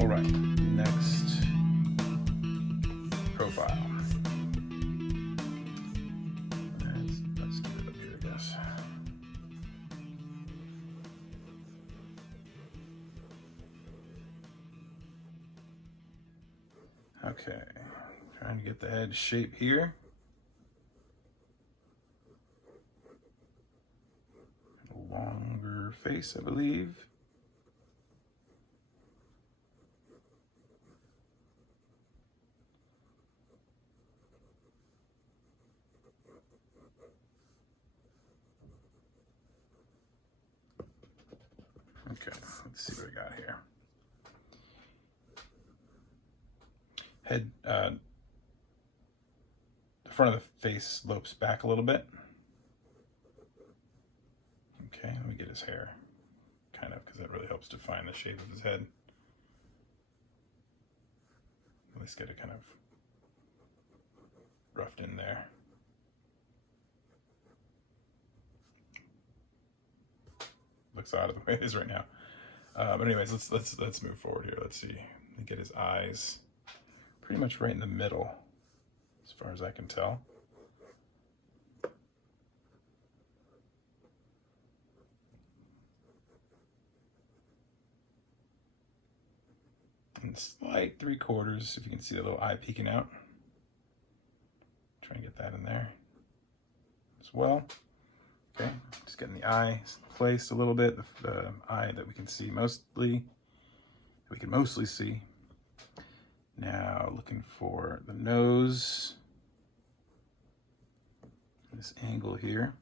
All right, next profile. Let's get it up here, I guess. Okay, trying to get the head shape here. A longer face, I believe. Okay, let's see what we got here. Head, the front of the face slopes back a little bit. Okay, let me get his hair, kind of, because that really helps define the shape of his head. At least get it kind of roughed in there. Looks odd the way it is right now. But anyways, let's move forward here. Let's see. Let me get his eyes pretty much right in the middle, as far as I can tell. And slight 3/4, if you can see the little eye peeking out. Try and get that in there as well. Okay, just getting the eye placed a little bit, the eye that we can see mostly see. Now looking for the nose, this angle here.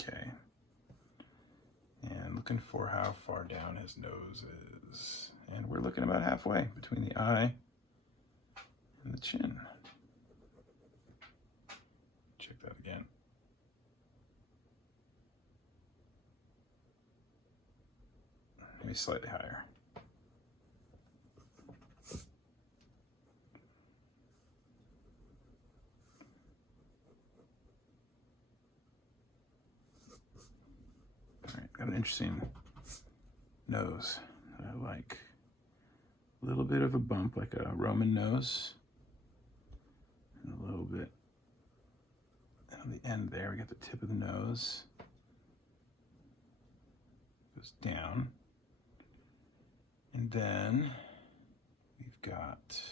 Okay, and looking for how far down his nose is. And we're looking about halfway between the eye and the chin. Check that again. Maybe slightly higher. All right, got an interesting nose that I like. A little bit of a bump, like a Roman nose. And a little bit on the end there, we got the tip of the nose. Goes down. And then we've got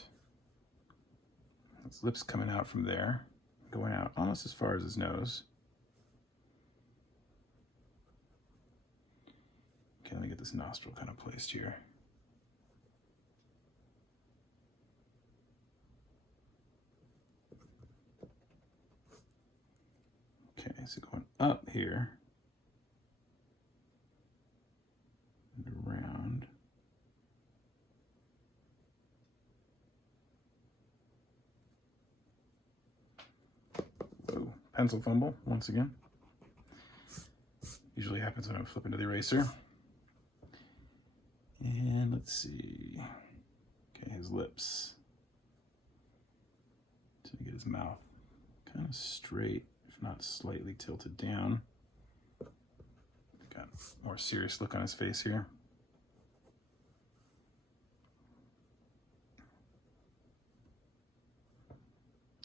his lips coming out from there, going out almost as far as his nose. Okay, let me get this nostril kind of placed here. Okay, so going up here and around. Whoa, pencil fumble once again. Usually happens when I flip into the eraser. And let's see. Okay, his lips. So you get his mouth kind of straight, if not slightly tilted down. Got a more serious look on his face here.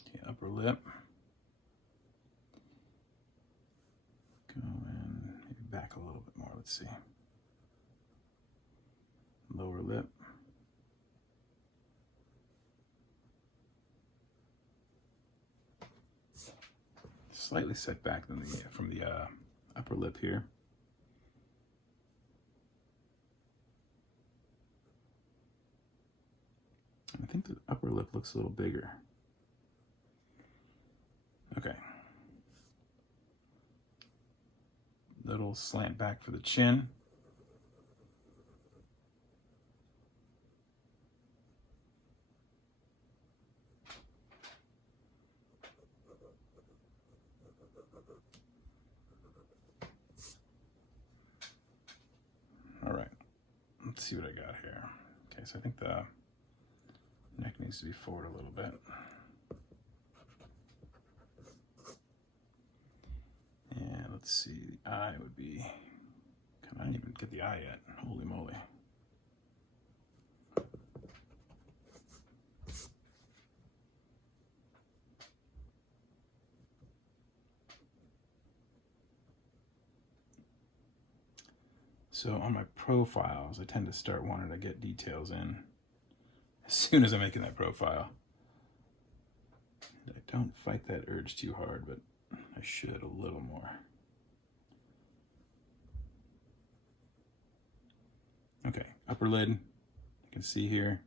Okay, upper lip. Going maybe back a little bit more, let's see. Lower lip. Slightly set back than from the upper lip here. I think the upper lip looks a little bigger. Okay. Little slant back for the chin. All right, let's see what I got here. Okay, so I think the neck needs needs to be forward a little bit. And let's see, the eye would be, I didn't even get the eye yet, holy moly. So on my profiles, I tend to start wanting to get details in as soon as I'm making that profile. I don't fight that urge too hard, but I should a little more. Okay, upper lid, you can see here.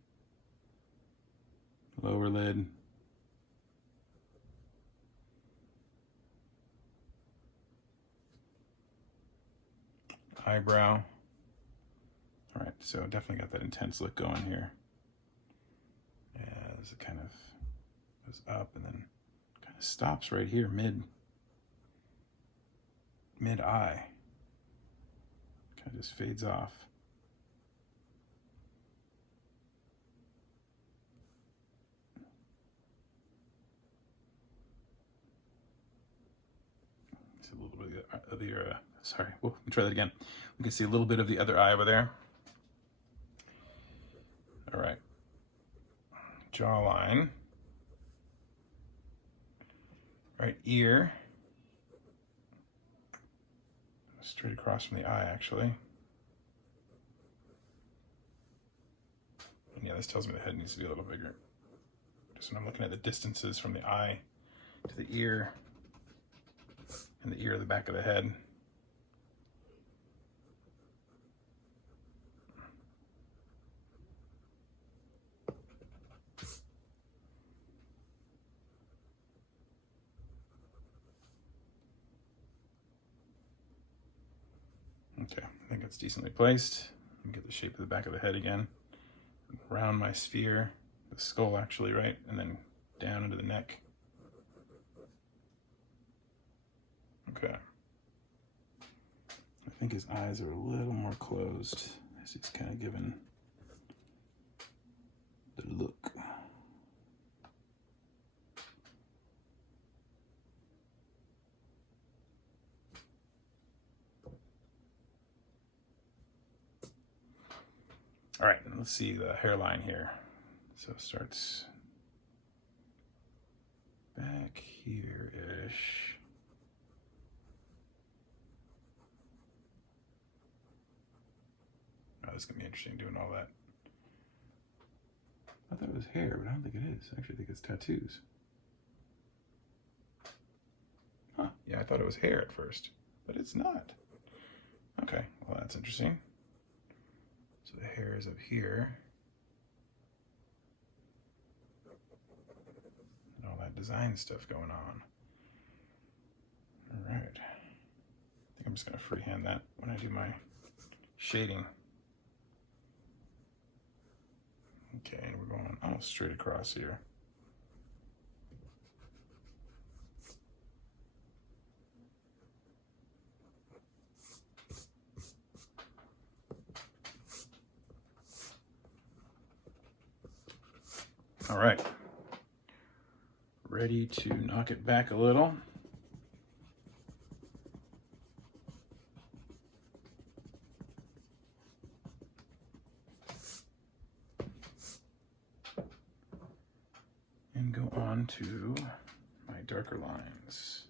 Lower lid. Eyebrow. All right, so definitely got that intense look going here. As it kind of goes up and then kind of stops right here, mid-eye. Kind of just fades off. See a little bit of the sorry, let me try that again. We can see a little bit of the other eye over there. All right. Jawline. Right ear. Straight across from the eye, actually. And yeah, this tells me the head needs to be a little bigger. Just when I'm looking at the distances from the eye to the ear, and the ear to the back of the head. Okay, I think it's decently placed. Let me get the shape of the back of the head again. Around my sphere, the skull actually, right? And then down into the neck. Okay. I think his eyes are a little more closed as he's kind of given the look. All right, let's see the hairline here. So it starts back here-ish. Oh, this is gonna be interesting doing all that. I thought it was hair, but I don't think it is. I actually think it's tattoos. Huh, yeah, I thought it was hair at first, but it's not. Okay, well that's interesting. So the hair is up here. And all that design stuff going on. All right. I think I'm just gonna freehand that when I do my shading. Okay, and we're going almost straight across here. All right, ready to knock it back a little. And go on to my darker lines.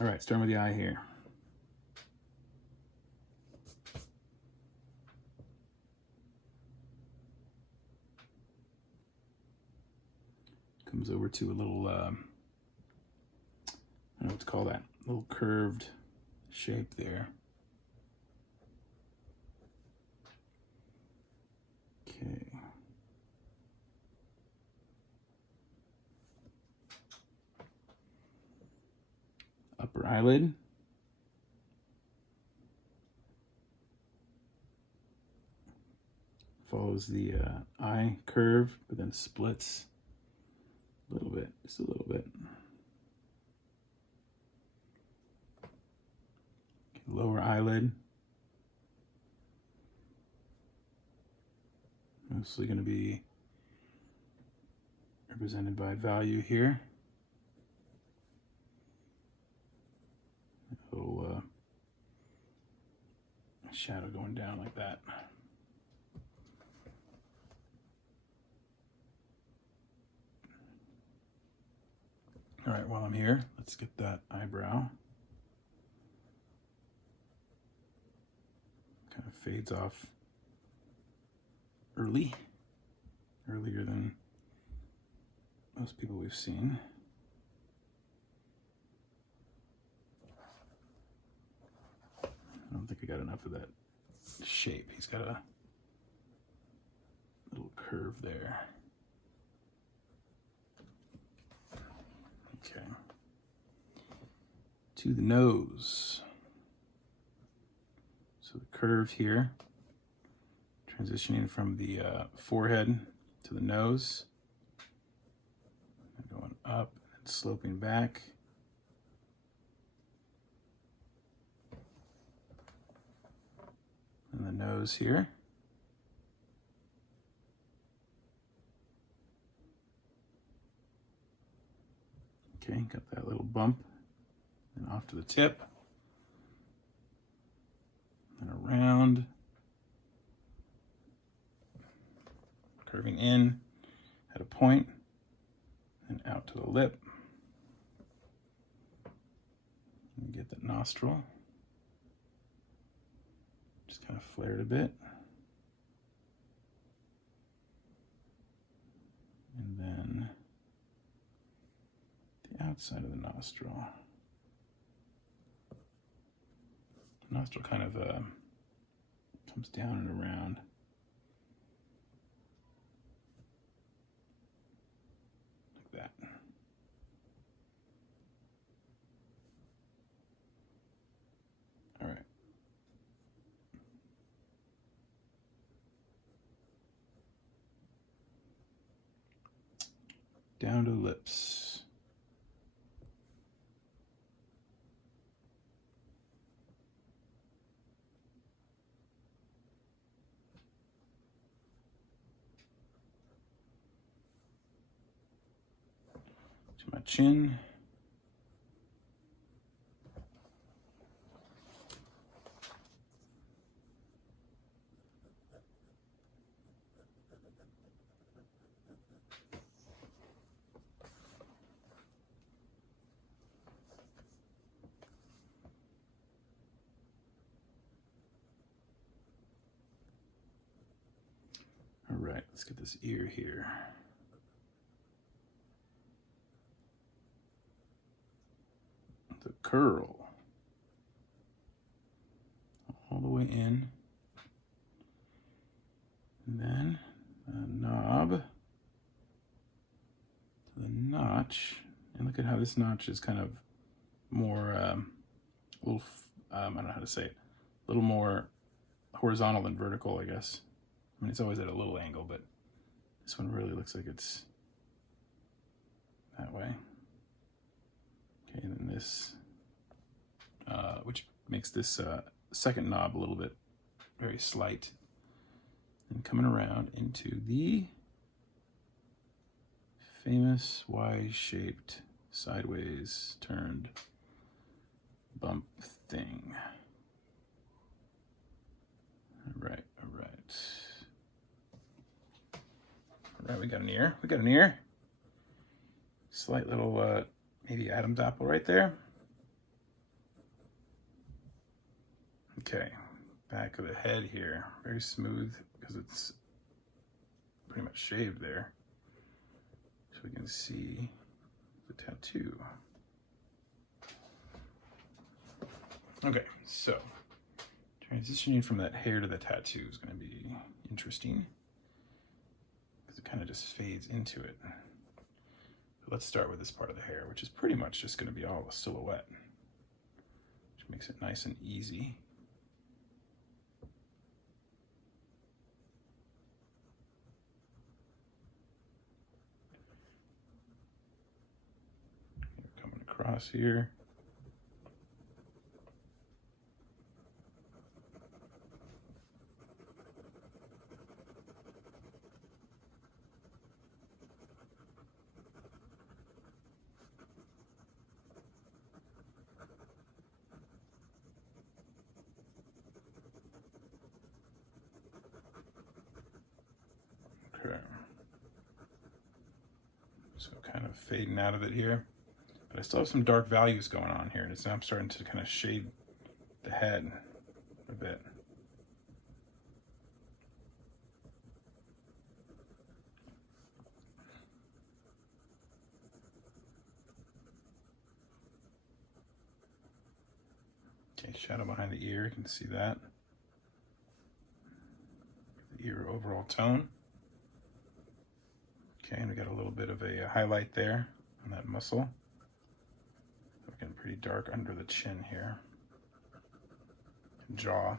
All right, starting with the eye here. Comes over to a little, I don't know what to call that, little curved shape there. Okay. Upper eyelid. Followed follows the eye curve, but then splits a little bit, just a little bit. Lower eyelid. Mostly going to be represented by value here. A little shadow going down like that. All right, while I'm here, let's get that eyebrow. Kind of fades off earlier than most people we've seen. I don't think I got enough of that shape. He's got a little curve there. Okay. To the nose. So the curve here, transitioning from the forehead to the nose, and going up and sloping back. And the nose here. Okay, got that little bump, and off to the tip, and around, curving in at a point, and out to the lip. And get that nostril, just kind of flared a bit. And then the outside of the nostril. The nostril kind of comes down and around. Like that. All right. Down to the lips. To my chin. All right, let's get this ear here. The curl. All the way in. And then a knob to the notch. And look at how this notch is kind of more, I don't know how to say it, a little more horizontal than vertical, I guess. I mean, it's always at a little angle, but this one really looks like it's that way. Okay, and then this, which makes this second knob a little bit very slight. And coming around into the famous Y-shaped, sideways turned bump thing. All right, all right. All right, we got an ear. We got an ear. Slight little, maybe Adam's apple right there. Okay, back of the head here. Very smooth because it's pretty much shaved there. So we can see the tattoo. Okay, so transitioning from that hair to the tattoo is going to be interesting because it kind of just fades into it. But let's start with this part of the hair, which is pretty much just going to be all a silhouette, which makes it nice and easy. across here. Okay. So kind of fading out of it here. But I still have some dark values going on here, and it's now starting to kind of shade the head a bit. Okay, shadow behind the ear, you can see that. The ear overall tone. Okay, and we got a little bit of a highlight there on that muscle. We're getting pretty dark under the chin here. Jaw.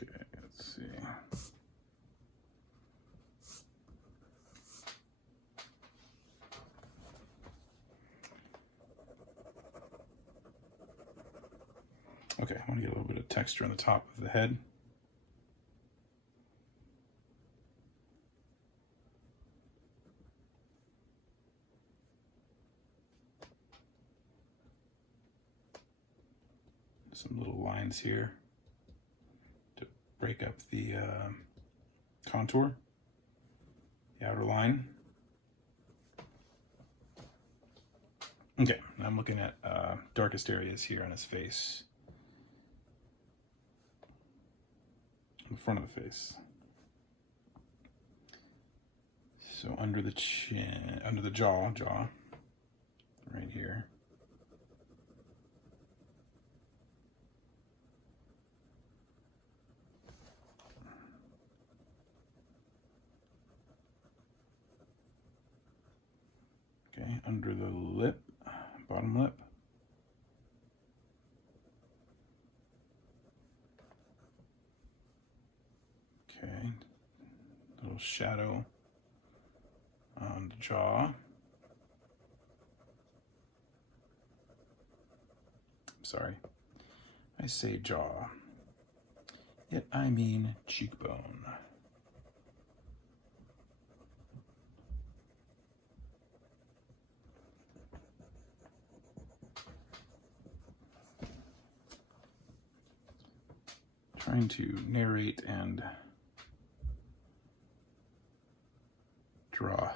Okay, let's see. Okay, I want to get a little bit of texture on the top of the head. Some little lines here to break up the contour, the outer line. Okay, I'm looking at darkest areas here on his face. In front of the face. So under the chin, under the jaw, right here. Okay, under the lip, bottom lip. Okay, little shadow on the jaw. I'm sorry, I say jaw, yet I mean cheekbone. Trying to narrate and draw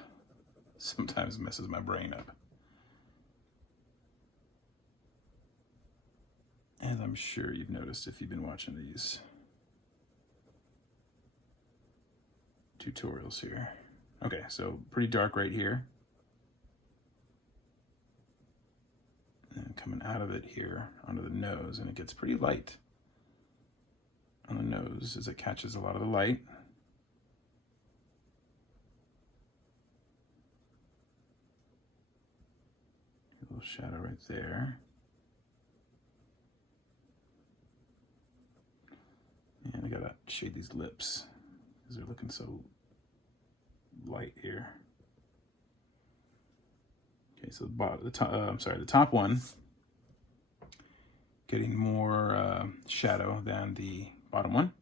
sometimes messes my brain up. As I'm sure you've noticed if you've been watching these tutorials here. Okay, so pretty dark right here. And coming out of it here onto the nose, and it gets pretty light on the nose as it catches a lot of the light. A little shadow right there. And I gotta shade these lips because they're looking so light here. Okay, so the top one getting more shadow than the bottom one.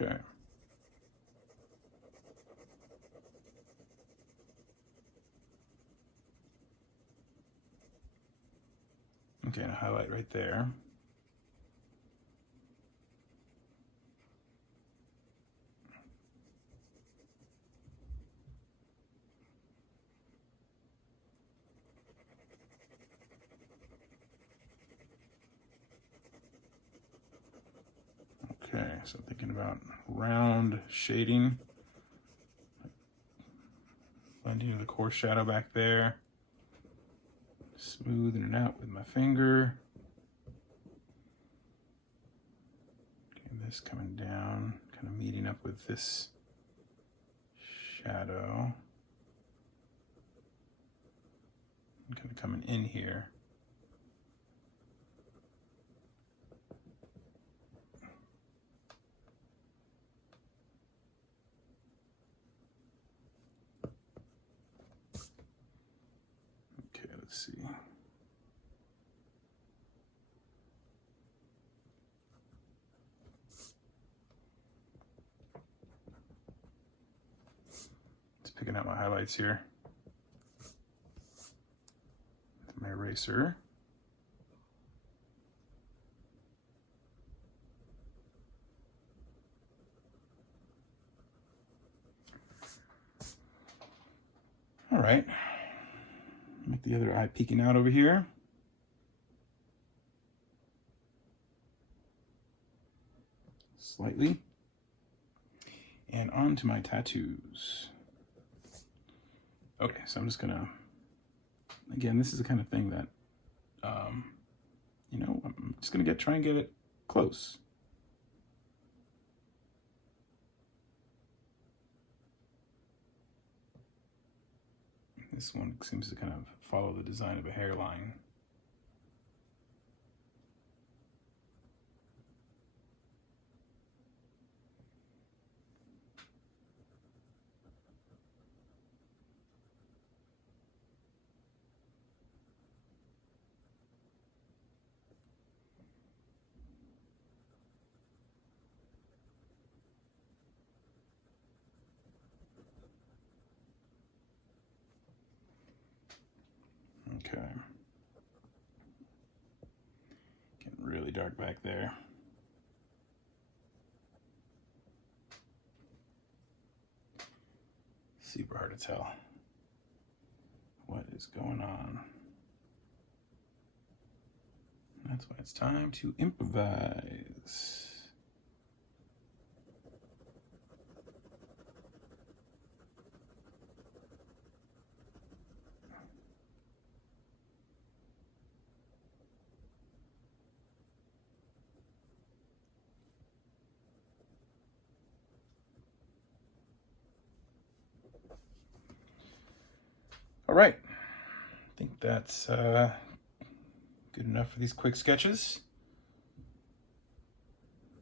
Okay. Okay, and a highlight right there. Okay, so I'm thinking about round shading blending the coarse shadow back there. Smoothing it out with my finger. Okay, this coming down, kind of meeting up with this shadow. And kind of coming in here. Okay, let's see. Just picking out my highlights here with my eraser. All right. Make the other eye peeking out over here. Slightly. And on to my tattoos. Okay, so I'm just gonna, again, this is the kind of thing that, you know, I'm just gonna try and get it close. This one seems to kind of follow the design of a hairline. Okay. Getting really dark back there. Super hard to tell what is going on. That's why it's time to improvise. All right, I think that's good enough for these quick sketches.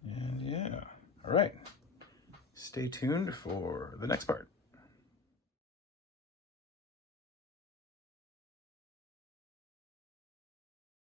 And yeah, all right, stay tuned for the next part.